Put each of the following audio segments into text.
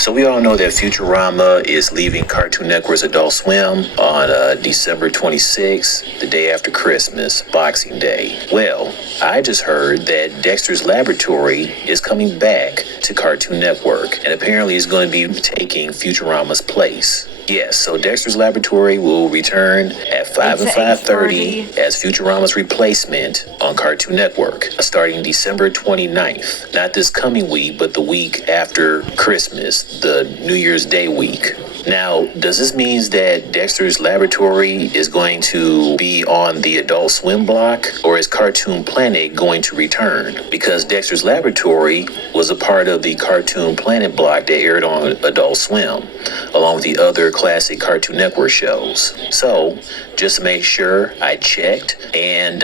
So we all know that Futurama is leaving Cartoon Network's Adult Swim on December 26th, the day after Christmas, Boxing Day. Well, I just heard that Dexter's Laboratory is coming back to Cartoon Network and apparently is going to be taking Futurama's place. Yes, so Dexter's Laboratory will return at 5 and 5:30 as Futurama's replacement on Cartoon Network, starting December 29th. Not this coming week, but the week after Christmas, the New Year's Day week. Now, does this mean that Dexter's Laboratory is going to be on the Adult Swim block, or is Cartoon Planet going to return? Because Dexter's Laboratory was a part of the Cartoon Planet block that aired on Adult Swim, along with the other classic Cartoon Network shows. So, just to make sure, I checked, and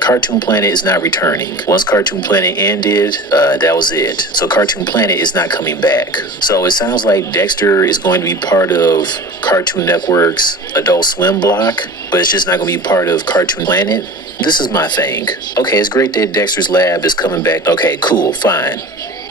Cartoon Planet is not returning. Once Cartoon Planet ended, that was it. So Cartoon Planet is not coming back. So it sounds like Dexter is going to be part of Cartoon Network's Adult Swim block, but it's just not going to be part of Cartoon Planet. This is my thing. Okay, it's great that Dexter's Lab is coming back. Okay, cool, fine.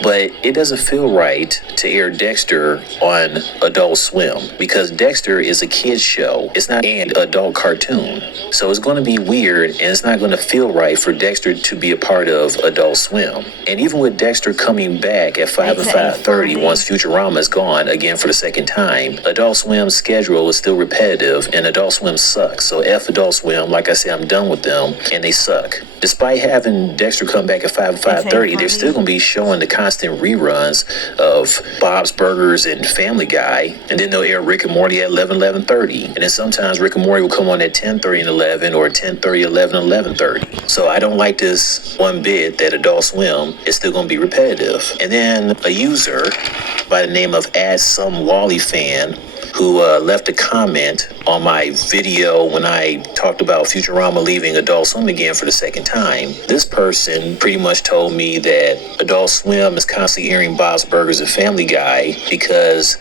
But it doesn't feel right to air Dexter on Adult Swim because Dexter is a kid's show. It's not an adult cartoon. So it's going to be weird and it's not going to feel right for Dexter to be a part of Adult Swim. And even with Dexter coming back at 5 and 5:30 once Futurama is gone again for the second time, Adult Swim's schedule is still repetitive and Adult Swim sucks. So F Adult Swim, like I said, I'm done with them and they suck. Despite having Dexter come back at 5 and 5:30, they're still going to be showing the constant reruns of Bob's Burgers and Family Guy, and then they'll air Rick and Morty at 11:30, and then sometimes Rick and Morty will come on at 10:30 and 11, or 10:30, 11, 11:30. So I don't like this one bit that Adult Swim is still going to be repetitive. And then a user by the name of @SomeWally-fan who left a comment on my video when I talked about Futurama leaving Adult Swim again for the second time. This person pretty much told me that Adult Swim is constantly airing Bob's Burgers and Family Guy because,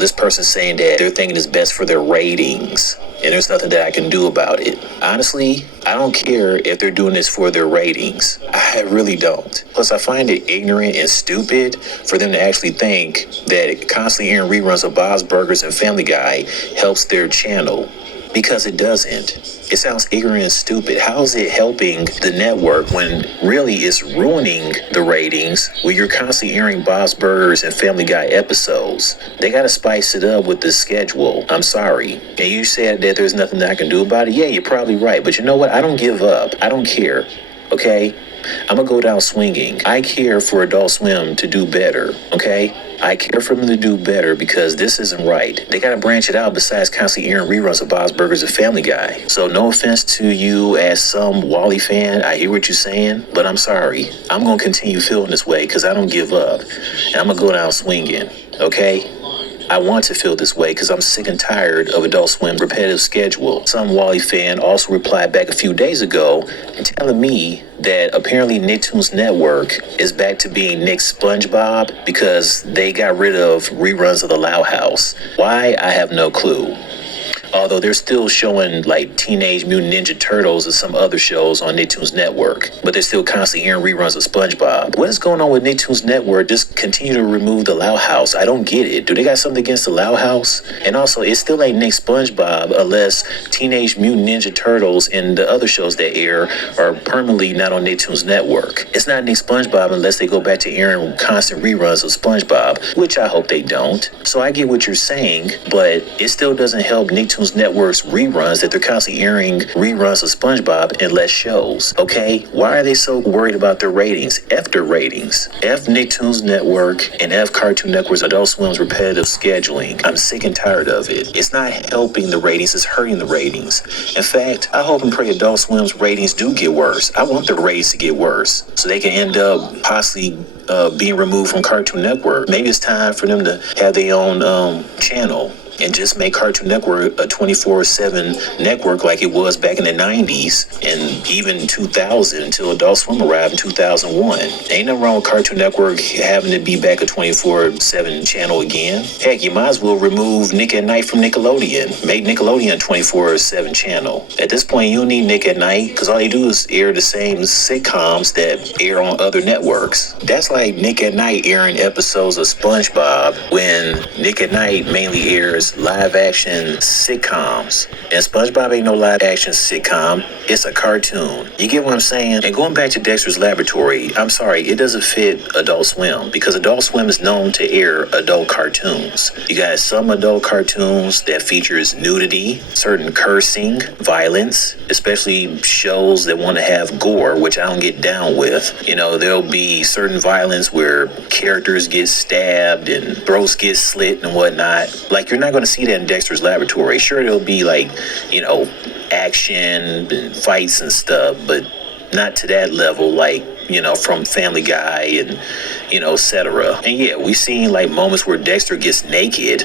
this person's saying that they're thinking it's best for their ratings. And there's nothing that I can do about it. Honestly, I don't care if they're doing this for their ratings. I really don't. Plus, I find it ignorant and stupid for them to actually think that constantly airing reruns of Bob's Burgers and Family Guy helps their channel. Because it doesn't. It sounds ignorant and stupid. How is it helping the network when really it's ruining the ratings when you're constantly airing Bob's Burgers and Family Guy episodes? They gotta spice it up with the schedule. I'm sorry. And you said that there's nothing that I can do about it? Yeah, you're probably right. But you know what? I don't give up. I don't care. Okay? I'm gonna go down swinging. I care for Adult Swim to do better. Okay? I care for them to do better because this isn't right. They gotta branch it out besides constantly airing reruns of Bob's Burgers and Family Guy. So no offense to you as some Wally fan, I hear what you're saying, but I'm sorry. I'm gonna continue feeling this way because I don't give up. And I'm gonna go down swinging, okay? I want to feel this way because I'm sick and tired of Adult Swim's repetitive schedule. Some Wally fan also replied back a few days ago and telling me that apparently Nicktoons Network is back to being Nick's SpongeBob because they got rid of reruns of the Loud House. Why? I have no clue. Although they're still showing like Teenage Mutant Ninja Turtles and some other shows on Nicktoons Network, but they're still constantly airing reruns of SpongeBob. What is going on with Nicktoons Network? Just continue to remove the Loud House. I don't get it. Do they got something against the Loud House? And also, it still ain't Nick SpongeBob unless Teenage Mutant Ninja Turtles and the other shows that air are permanently not on Nicktoons Network. It's not Nick SpongeBob unless they go back to airing constant reruns of SpongeBob, which I hope they don't. So I get what you're saying, but it still doesn't help Nicktoons Network's reruns that they're constantly airing reruns of SpongeBob in less shows, okay? Why are they so worried about their ratings? F their ratings. F Nicktoons Network and F Cartoon Network's Adult Swim's repetitive scheduling. I'm sick and tired of it. It's not helping the ratings, it's hurting the ratings. In fact, I hope and pray Adult Swim's ratings do get worse. I want their ratings to get worse so they can end up possibly being removed from Cartoon Network. Maybe it's time for them to have their own channel. and just make Cartoon Network a 24/7 network like it was back in the 90s and even 2000 until Adult Swim arrived in 2001. Ain't nothing wrong with Cartoon Network having to be back a 24/7 channel again. Heck, you might as well remove Nick at Night from Nickelodeon. Make Nickelodeon a 24/7 channel. At this point, you don't need Nick at Night because all they do is air the same sitcoms that air on other networks. That's like Nick at Night airing episodes of SpongeBob when Nick at Night mainly airs live action sitcoms. And SpongeBob ain't no live action sitcom. It's a cartoon. You get what I'm saying? And going back to Dexter's Laboratory, I'm sorry, it doesn't fit Adult Swim because Adult Swim is known to air adult cartoons. You got some adult cartoons that features nudity, certain cursing, violence, especially shows that want to have gore, which I don't get down with. You know, there'll be certain violence where characters get stabbed and throats get slit and whatnot. Like, you're not going to see that in Dexter's Laboratory. Sure, there'll be like, you know, action and fights and stuff, but not to that level, like, you know, from Family Guy and, you know, etc. And yeah, we've seen like moments where Dexter gets naked,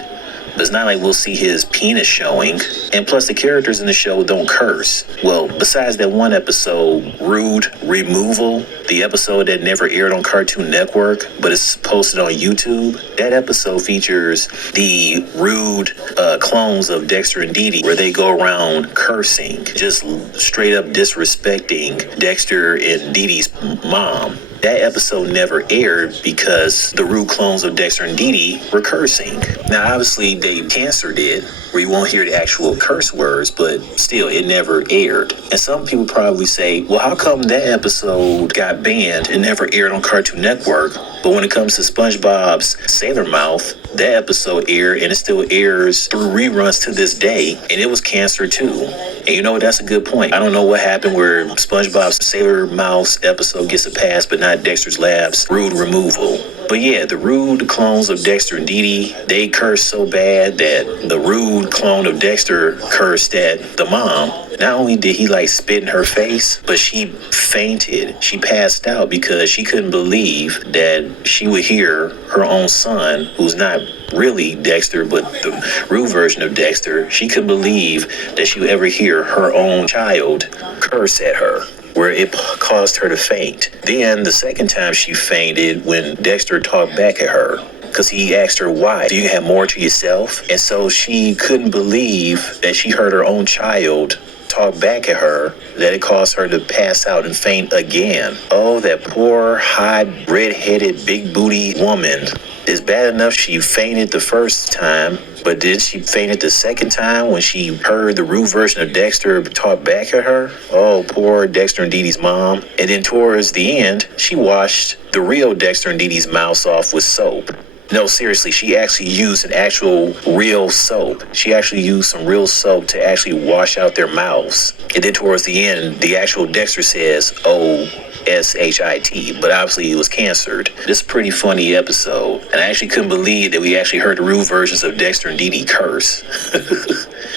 but it's not like we'll see his penis showing. And plus, the characters in the show don't curse. Well, besides that one episode, Rude Removal, the episode that never aired on Cartoon Network, but it's posted on YouTube, that episode features the rude clones of Dexter and Dee Dee, where they go around cursing, just straight up disrespecting Dexter and Dee Dee's mom. That episode never aired because the rude clones of Dexter and Dee Dee were cursing. Now, obviously, they censored it, where you won't hear the actual curse words, but still, it never aired. And some people probably say, well, how come that episode got banned and never aired on Cartoon Network? But when it comes to SpongeBob's Sailor Mouth, that episode aired and it still airs through reruns to this day, and it was canceled too. And you know, that's a good point. I don't know what happened where SpongeBob's Sailor Mouth's episode gets a pass, but not Dexter's Lab's Rude Removal. But yeah, the rude clones of Dexter and Dee Dee, they cursed so bad that the rude clone of Dexter cursed at the mom. Not only did he like spit in her face, but she fainted. She passed out because she couldn't believe that she would hear her own son, who's not really Dexter, but the rude version of Dexter. She couldn't believe that she would ever hear her own child curse at her, where it caused her to faint. Then the second time she fainted when Dexter talked back at her, because he asked her, why? Do you have more to yourself? And so she couldn't believe that she heard her own child talk back at her, that it caused her to pass out and faint again. Oh, that poor, hot, red-headed, big booty woman. It's bad enough she fainted the first time, but did she faint the second time when she heard the rude version of Dexter talk back at her? Oh, poor Dexter and Dee Dee's mom. And then towards the end, she washed the real Dexter and Dee Dee's mouths off with soap. No, seriously, she actually used an actual real soap. She actually used some real soap to actually wash out their mouths. And then towards the end, the actual Dexter says, O-S-H-I-T, but obviously it was censored. This is a pretty funny episode. And I actually couldn't believe that we actually heard the rude versions of Dexter and Dee Dee curse.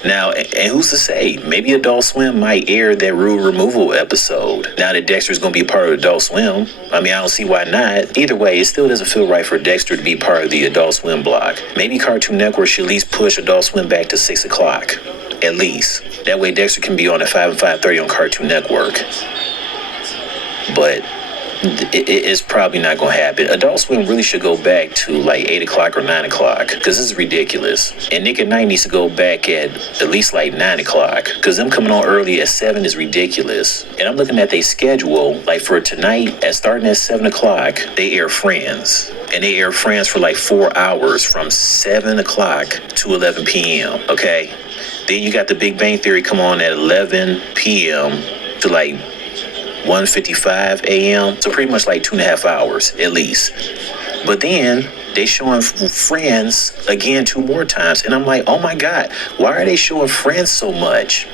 Now, and who's to say? Maybe Adult Swim might air that Rude Removal episode now that Dexter's going to be a part of Adult Swim. I mean, I don't see why not. Either way, it still doesn't feel right for Dexter to be part of the Adult Swim block. Maybe Cartoon Network should at least push Adult Swim back to 6 o'clock. At least. That way Dexter can be on at 5 and 5:30 on Cartoon Network. But it's probably not going to happen. Adult Swim really should go back to like 8 o'clock or 9 o'clock because this is ridiculous. And Nick at Night needs to go back at least like 9 o'clock because them coming on early at 7 is ridiculous. And I'm looking at their schedule. Like for tonight, starting at 7 o'clock, they air Friends. And they air Friends for like 4 hours from 7 o'clock to 11 p.m. Okay? Then you got The Big Bang Theory come on at 11 p.m. to like 1:55 a.m. So pretty much like 2.5 hours at least. But then they showing Friends again 2 more times. And I'm like, oh my God, why are they showing Friends so much?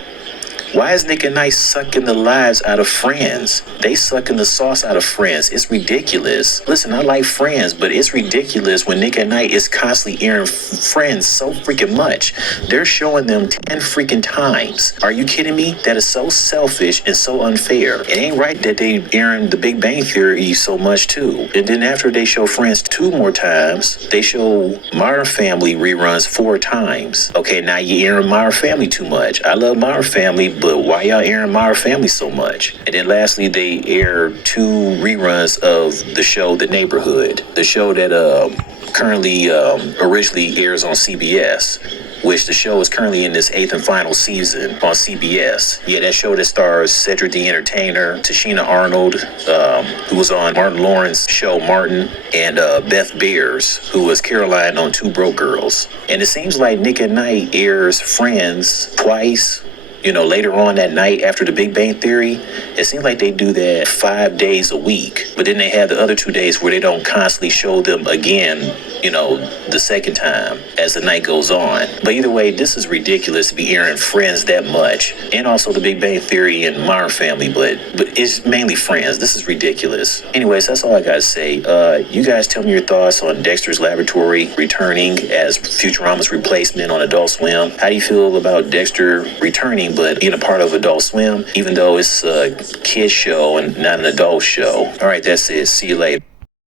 Why is Nick at Night sucking the lives out of Friends? They sucking the sauce out of Friends. It's ridiculous. Listen, I like Friends, but it's ridiculous when Nick at Night is constantly airing Friends so freaking much. They're showing them 10 freaking times. Are you kidding me? That is so selfish and so unfair. It ain't right that they airing The Big Bang Theory so much too. And then after they show Friends 2 more times, they show Modern Family reruns 4 times. Okay, now you airing Modern Family too much. I love Modern Family, but why y'all airing Modern Family so much? And then lastly, they air 2 reruns of the show The Neighborhood, the show that currently originally airs on CBS, which the show is currently in this 8th and final season on CBS. Yeah, that show that stars Cedric the Entertainer, Tashina Arnold, who was on Martin Lawrence's show Martin, and Beth Beers, who was Caroline on Two Broke Girls. And it seems like Nick at Night airs Friends twice, later on that night after The Big Bang Theory. It seems like they do that 5 days a week, but then they have the other 2 days where they don't constantly show them again, the second time as the night goes on. But either way, this is ridiculous to be airing Friends that much, and also The Big Bang Theory and Modern Family, but it's mainly Friends. This is ridiculous. Anyways, that's all I gotta say. You guys tell me your thoughts on Dexter's Laboratory returning as Futurama's replacement on Adult Swim. How do you feel about Dexter returning but being a part of Adult Swim, even though it's a kid's show and not an adult show? All right, that's it. See you later.